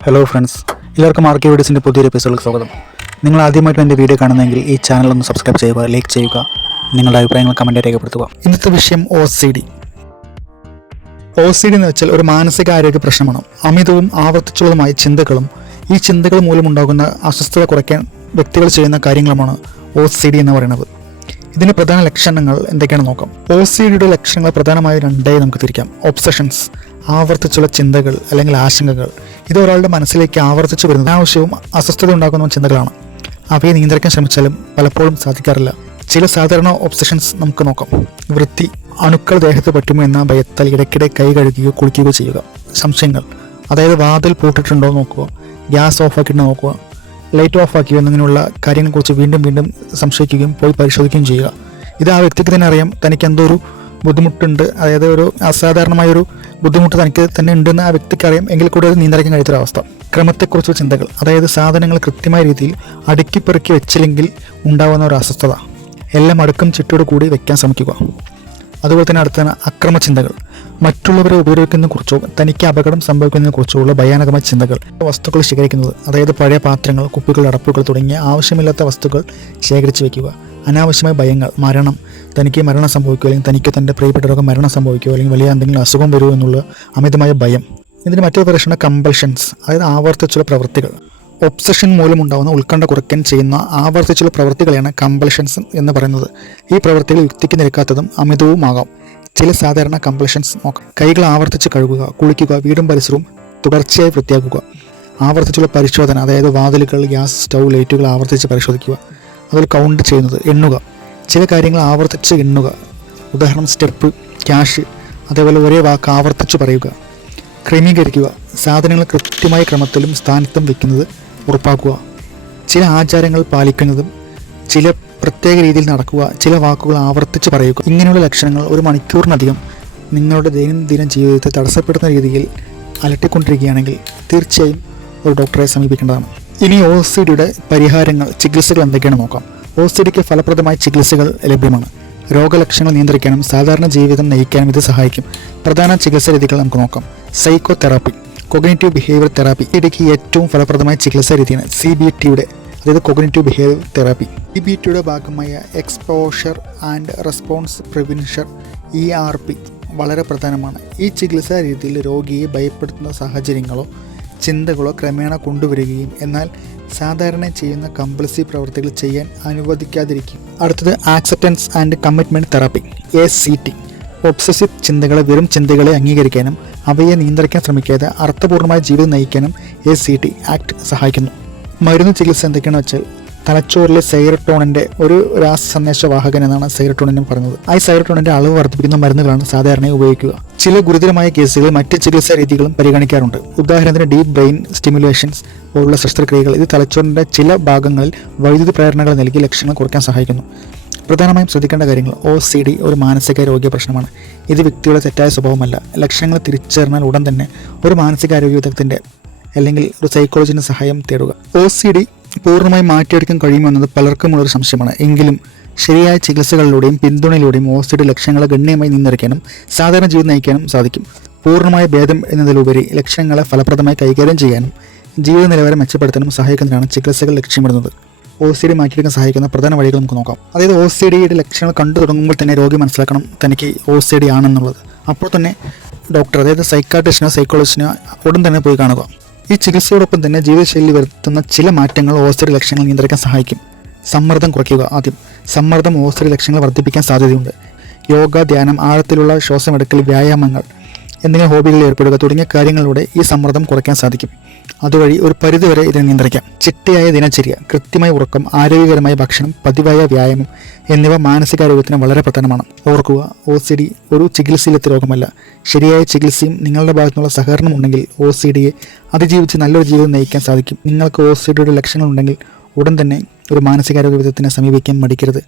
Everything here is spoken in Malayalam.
ഹലോ ഫ്രണ്ട്സ് എല്ലാവർക്കും ആർ കെ വീഡിയോസിന്റെ പുതിയൊരു എപ്പിസോഡിലേക്ക് സ്വാഗതം. നിങ്ങൾ ആദ്യമായിട്ട് എന്റെ വീഡിയോ കാണുന്നെങ്കിൽ ഈ ചാനൽ ഒന്ന് സബ്സ്ക്രൈബ് ചെയ്യുക ലൈക്ക് ചെയ്യുക നിങ്ങളുടെ അഭിപ്രായങ്ങൾ കമന്റ് രേഖപ്പെടുത്തുക. ഇന്നത്തെ വിഷയം O C D O C D എന്ന് വെച്ചാൽ ഒരു മാനസികാരോഗ്യ പ്രശ്നമാണ്. അമിതവും ആവർത്തിച്ചുള്ളതുമായ ചിന്തകളും ഈ ചിന്തകൾ മൂലമുണ്ടാകുന്ന അസ്വസ്ഥത കുറയ്ക്കാൻ വ്യക്തികൾ ചെയ്യുന്ന കാര്യങ്ങളുമാണ് ഒ സി ഡി എന്ന് പറയുന്നത്. ഇതിന്റെ പ്രധാന ലക്ഷണങ്ങൾ എന്തൊക്കെയാണ് നോക്കാം. ഒ സി ഡിയുടെ ലക്ഷണങ്ങൾ പ്രധാനമായും രണ്ടായി നമുക്ക് തിരിക്കാം. ഒബ്സഷൻസ് ആവർത്തിച്ചുള്ള ചിന്തകൾ അല്ലെങ്കിൽ ആശങ്കകൾ. ഇത് ഒരാളുടെ മനസ്സിലേക്ക് ആവർത്തിച്ചു വരുന്ന ആവശ്യവും അസ്വസ്ഥത ഉണ്ടാക്കുന്ന ചിന്തകളാണ്. അവയെ നിയന്ത്രിക്കാൻ ശ്രമിച്ചാലും പലപ്പോഴും സാധിക്കാറില്ല. ചില സാധാരണ ഒബ്സഷൻസ് നമുക്ക് നോക്കാം. വൃത്തി അണുക്കൾ ദേഹത്ത് പറ്റുമോ എന്ന ഭയത്താൽ ഇടയ്ക്കിടെ കൈ കഴുകുകയോ കുളിക്കുകയോ ചെയ്യുക. സംശയങ്ങൾ അതായത് വാതിൽ പൂട്ടിട്ടുണ്ടോ നോക്കുക. ഗ്യാസ് ഓഫ് ആക്കിയിട്ട് നോക്കുക. ലൈറ്റ് ഓഫ് ആക്കിയോ എന്നിങ്ങനെയുള്ള കാര്യങ്ങളെക്കുറിച്ച് വീണ്ടും വീണ്ടും സംശയിക്കുകയും പോയി പരിശോധിക്കുകയും ചെയ്യുക. ഇത് ആ വ്യക്തിക്ക് തന്നെ അറിയാം. തനിക്ക് എന്തോ ഒരു ബുദ്ധിമുട്ടുണ്ട്. അതായത് ഒരു അസാധാരണമായ ഒരു ബുദ്ധിമുട്ട് തനിക്ക് തന്നെ ഉണ്ടെന്ന് ആ വ്യക്തിക്ക് അറിയാം. എങ്കിൽ കൂടെ അത് നിയന്ത്രിക്കാൻ കഴിയത്തൊരവസ്ഥ ക്രമത്തെക്കുറിച്ചുള്ള ചിന്തകൾ. അതായത് സാധനങ്ങൾ കൃത്യമായ രീതിയിൽ അടുക്കിപ്പെറുക്കി വെച്ചില്ലെങ്കിൽ ഉണ്ടാകുന്ന ഒരു അസ്വസ്ഥത. എല്ലാം അടുക്കും ചിട്ടയോട് കൂടി വെക്കാൻ ശ്രമിക്കുക. അതുപോലെ തന്നെ അടുത്താണ് അക്രമ ചിന്തകൾ. മറ്റുള്ളവരെ ഉപയോഗിക്കുന്ന കുറിച്ചോ തനിക്ക് അപകടം സംഭവിക്കുന്നതിനെ കുറിച്ചുള്ള ഭയാനകമായ ചിന്തകൾ വസ്തുക്കൾ ശേഖരിക്കുന്നത് അതായത് പഴയ പാത്രങ്ങൾ കുപ്പികൾ അടപ്പുകൾ തുടങ്ങിയ ആവശ്യമില്ലാത്ത വസ്തുക്കൾ ശേഖരിച്ചു വെക്കുക. അനാവശ്യമായ ഭയങ്ങൾ മരണം തനിക്ക് മരണം സംഭവിക്കുക അല്ലെങ്കിൽ തനിക്ക് തന്റെ പ്രിയപ്പെട്ടവർക്ക് മരണം സംഭവിക്കുക അല്ലെങ്കിൽ വലിയ എന്തെങ്കിലും അസുഖം വരുമോ എന്നുള്ള അമിതമായ ഭയം. ഇതിന് മറ്റൊരു പ്രശ്നം കമ്പൽഷൻസ് അതായത് ആവർത്തിച്ചുള്ള പ്രവൃത്തികൾ. ഒബ്സഷൻ മൂലമുണ്ടാകുന്ന ഉത്കണ്ഠ കുറയ്ക്കാൻ ചെയ്യുന്ന ആവർത്തിച്ചുള്ള പ്രവൃത്തികളെയാണ് കമ്പൽഷൻസ് എന്ന് പറയുന്നത്. ഈ പ്രവൃത്തികൾ യുക്തിക്ക് നിരക്കാത്തതും അമിതവുമാകാം. ചില സാധാരണ കംപ്ലഷൻസ് നോക്കാം. കൈകൾ ആവർത്തിച്ച് കഴുകുക കുളിക്കുക വീടും പരിസരവും തുടർച്ചയായി വൃത്തിയാക്കുക. ആവർത്തിച്ചുള്ള പരിശോധന അതായത് വാതിലുകൾ ഗ്യാസ് സ്റ്റൗ ലൈറ്റുകൾ ആവർത്തിച്ച് പരിശോധിക്കുക. അതിൽ കൗണ്ട് ചെയ്യുന്നത് എണ്ണുക. ചില കാര്യങ്ങൾ ആവർത്തിച്ച് എണ്ണുക. ഉദാഹരണം സ്റ്റെപ്പ് ക്യാഷ് അതേപോലെ ഒരേ വാക്ക് ആവർത്തിച്ച് പറയുക. ക്രമീകരിക്കുക. സാധനങ്ങൾ കൃത്യമായ ക്രമത്തിലും സ്ഥാനത്തും വയ്ക്കുന്നത് ഉറപ്പാക്കുക. ചില ആചാരങ്ങൾ പാലിക്കുന്നതും ചില പ്രത്യേക രീതിയിൽ നടക്കുക ചില വാക്കുകൾ ആവർത്തിച്ച് പറയുക. ഇങ്ങനെയുള്ള ലക്ഷണങ്ങൾ ഒരു മണിക്കൂറിനധികം നിങ്ങളുടെ ദൈനംദിന ജീവിതത്തെ തടസ്സപ്പെടുന്ന രീതിയിൽ അലട്ടിക്കൊണ്ടിരിക്കുകയാണെങ്കിൽ തീർച്ചയായും ഒരു ഡോക്ടറെ സമീപിക്കേണ്ടതാണ്. ഇനി ഒ സി ഡിയുടെ പരിഹാരങ്ങൾ ചികിത്സകൾ എന്തൊക്കെയാണ് നോക്കാം. ഒ സി ഡിക്ക് ഫലപ്രദമായ ചികിത്സകൾ ലഭ്യമാണ്. രോഗലക്ഷണങ്ങൾ നിയന്ത്രിക്കാനും സാധാരണ ജീവിതം നയിക്കാനും ഇത് സഹായിക്കും. പ്രധാന ചികിത്സാ രീതികൾ നമുക്ക് നോക്കാം. Psycho therapy cognitive behaviour therapy. ഇടയ്ക്ക് ഏറ്റവും ഫലപ്രദമായ ചികിത്സാ രീതിയാണ് സി ബി ടിയുടെ അതായത് cognitive behaviour therapy E B ടിയുടെ ഭാഗമായ exposure and response prevention E R P വളരെ പ്രധാനമാണ്. ഈ ചികിത്സാ രീതിയിൽ രോഗിയെ ഭയപ്പെടുത്തുന്ന സാഹചര്യങ്ങളോ ചിന്തകളോ ക്രമേണ കൊണ്ടുവരികയും എന്നാൽ സാധാരണ ചെയ്യുന്ന കമ്പൾസീവ് പ്രവർത്തികൾ ചെയ്യാൻ അനുവദിക്കാതിരിക്കും. അടുത്തത് acceptance and commitment therapy A C T obsessive ചിന്തകളെ വെറും ചിന്തകളെ അംഗീകരിക്കാനും അവയെ നിയന്ത്രിക്കാൻ ശ്രമിക്കാതെ അർത്ഥപൂർണമായ ജീവിതം നയിക്കാനും എ സി ടി ആക്ട് സഹായിക്കുന്നു. മരുന്ന് ചികിത്സ എന്തൊക്കെയാണെന്ന് വെച്ചാൽ തലച്ചോറിലെ സൈറട്ടോണിന്റെ ഒരു രാസ സന്ദേശവാഹകൻ എന്നാണ് സൈറട്ടോണിനും പറഞ്ഞത് ആ സൈറട്ടോണിന്റെ അളവ് വർദ്ധിപ്പിക്കുന്ന മരുന്നുകളാണ് സാധാരണയായി ഉപയോഗിക്കുക. ചില ഗുരുതരമായ കേസുകൾ മറ്റ് ചികിത്സാ രീതികളും പരിഗണിക്കാറുണ്ട്. ഉദാഹരണത്തിന് ഡീപ് ബ്രെയിൻ സ്റ്റിമുലേഷൻസ് പോലുള്ള ശസ്ത്രക്രിയകൾ ഇത് തലച്ചോറിന്റെ ചില ഭാഗങ്ങളിൽ വൈദ്യുതി പ്രേരണകൾ നൽകി ലക്ഷണങ്ങൾ കുറയ്ക്കാൻ സഹായിക്കുന്നു. പ്രധാനമായും ശ്രദ്ധിക്കേണ്ട കാര്യങ്ങൾ ഒ സി ഡി ഒരു മാനസികാരോഗ്യ പ്രശ്നമാണ്. ഇത് വ്യക്തിയുടെ തെറ്റായ സ്വഭാവമല്ല. ലക്ഷണങ്ങൾ തിരിച്ചറിഞ്ഞാൽ ഉടൻ തന്നെ ഒരു മാനസികാരോഗ്യ വിദഗ്ധന്റെ അല്ലെങ്കിൽ ഒരു സൈക്കോളജിന്റെ സഹായം തേടുക. ഒ സി ഡി പൂർണമായി മാറ്റിയെടുക്കാൻ കഴിയുമെന്നത് പലർക്കുമുള്ളൊരു സംശയമാണ്. എങ്കിലും ശരിയായ ചികിത്സകളിലൂടെയും പിന്തുണയിലൂടെയും ഒ സി ഡി ലക്ഷണങ്ങളെ ഗണ്യമായി നിയന്ത്രിക്കാനും സാധാരണ ജീവിതം നയിക്കാനും സാധിക്കും. പൂർണമായ ഭേദം എന്നതിലുപരി ലക്ഷണങ്ങളെ ഫലപ്രദമായി കൈകാര്യം ചെയ്യാനും ജീവിത നിലവാരം മെച്ചപ്പെടുത്താനും സഹായിക്കുന്നതിനാണ് ചികിത്സകൾ ലക്ഷ്യമിടുന്നത്. ഒ സി ഡി മാറ്റിയെടുക്കാൻ സഹായിക്കുന്ന പ്രധാന വഴികൾ നമുക്ക് നോക്കാം. അതായത് ഒ സി ഡിയുടെ ലക്ഷണങ്ങൾ കണ്ടു തുടങ്ങുമ്പോൾ തന്നെ രോഗി മനസ്സിലാക്കണം തനിക്ക് ഒ സി ഡി ആണെന്നുള്ളത്. അപ്പോൾ തന്നെ ഡോക്ടർ അതായത് സൈക്കാട്രിസ്റ്റിനോ സൈക്കോളജിസ്റ്റിനോ ഉടൻ തന്നെ പോയി കാണുക. ഈ ചികിത്സയോടൊപ്പം തന്നെ ജീവിതശൈലി വരുത്തുന്ന ചില മാറ്റങ്ങൾ ഓസ്റ്ററി ലക്ഷണങ്ങൾ നിയന്ത്രിക്കാൻ സഹായിക്കും. സമ്മർദ്ദം കുറയ്ക്കുക ആദ്യം. സമ്മർദ്ദം ഓസ്റ്ററി ലക്ഷണങ്ങൾ വർദ്ധിപ്പിക്കാൻ സാധ്യതയുണ്ട്. യോഗ ധ്യാനം ആഴത്തിലുള്ള ശ്വാസമെടുക്കൽ വ്യായാമങ്ങൾ എന്നിവ ഹോബികളിൽ ഏർപ്പെടുക തുടങ്ങിയ കാര്യങ്ങളിലൂടെ ഈ സമ്മർദ്ദം കുറയ്ക്കാൻ സാധിക്കും. അതുവഴി ഒരു പരിധിവരെ ഇതിനെ നിയന്ത്രിക്കാം. ചിട്ടയായ ദിനചര്യ കൃത്യമായ ഉറക്കം ആരോഗ്യകരമായ ഭക്ഷണം പതിവായ വ്യായാമം എന്നിവ മാനസികാരോഗ്യത്തിന് വളരെ പ്രധാനമാണ്. ഓർക്കുക ഒ സി ഡി ഒരു ചികിത്സയിലെത്തിയ രോഗമല്ല. ശരിയായ ചികിത്സയും നിങ്ങളുടെ ഭാഗത്തുനിന്നുള്ള സഹകരണം ഉണ്ടെങ്കിൽ ഒ സി ഡിയെ അതിജീവിച്ച് നല്ലൊരു ജീവിതം നയിക്കാൻ സാധിക്കും. നിങ്ങൾക്ക് ഒ സി ഡിയുടെ ലക്ഷണങ്ങൾ ഉണ്ടെങ്കിൽ ഉടൻ തന്നെ ഒരു മാനസികാരോഗ്യ വിദഗ്ധനെ സമീപിക്കാൻ മടിക്കരുത്.